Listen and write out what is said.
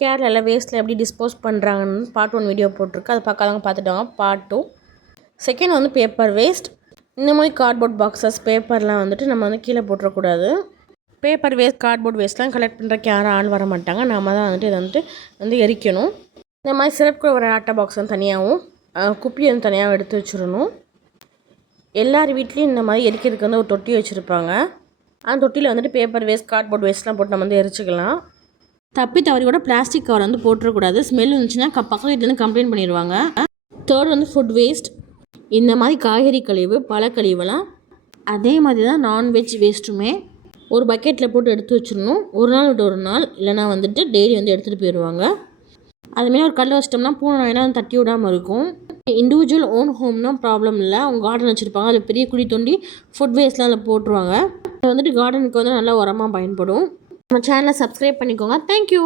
கேரளாவில் வேஸ்ட்டில் எப்படி டிஸ்போஸ் பண்ணுறாங்கன்னு பார்ட் 1 வீடியோ போட்டிருக்கு. அதை பார்க்காதவங்க பார்த்துட்டாங்க. பார்ட் 2 செகண்ட் வந்து பேப்பர் வேஸ்ட். இந்த மாதிரி கார்ட்போர்ட் பாக்ஸஸ் பேப்பர்லாம் வந்துட்டு நம்ம வந்து கீழே போட்டுறக்கூடாது. பேப்பர் வேஸ்ட் கார்ட்போர்ட் வேஸ்ட்லாம் கலெக்ட் பண்ணுறக்கு யாரும் ஆள் வர மாட்டாங்க. நம்ம தான் வந்துட்டு இதை வந்து எரிக்கணும். இந்த மாதிரி சிறப்பு ஒரு ஆட்டா பாக்ஸ் வந்து தனியாகவும் குப்பி வந்து தனியாகவும் எடுத்து வச்சிடணும். எல்லார் வீட்லேயும் இந்த மாதிரி எரிக்கிறதுக்கு வந்து ஒரு தொட்டி வச்சுருப்பாங்க. அந்த தொட்டியில் வந்துட்டு பேப்பர் வேஸ்ட் கார்ட்போர்ட் வேஸ்ட்லாம் போட்டு நம்ம வந்து எரிச்சிக்கலாம். தப்பி தவறி கூட பிளாஸ்டிக் கவர் வந்து போட்டுறக்கூடாது. ஸ்மெல் இருந்துச்சுன்னா பக்கத்து வீட்டிலேருந்து கம்ப்ளைண்ட் பண்ணிடுவாங்க. தேர்ட் வந்து ஃபுட் வேஸ்ட். இந்த மாதிரி காய்கறி கழிவு பழக்கழிவுலாம் அதே மாதிரி தான் நான்வெஜ் வேஸ்ட்டுமே ஒரு பக்கெட்டில் போட்டு எடுத்து வச்சிடணும். ஒரு நாள் விட்டு ஒரு நாள், இல்லைனா வந்துட்டு டெய்லி வந்து எடுத்துகிட்டு போயிடுவாங்க. அதுமாரி ஒரு கல்லை வச்சிட்டோம்னா பூனை நாயெல்லாம் தட்டி விடாமல் இருக்கும். இண்டிவிஜுவல் ஓன் ஹோம்னா ப்ராப்ளம் இல்லை. அவங்க கார்டன் வச்சுருப்பாங்க, அதில் பெரிய குழி தோண்டி ஃபுட் வேஸ்ட்லாம் அதில் போட்டுருவாங்க. அது வந்துட்டு கார்டனுக்கு வந்து நல்லா உரமாக பயன்படும். நம்ம சேனலை சப்ஸ்கிரைப் பண்ணிக்கோங்க. தேங்க்யூ.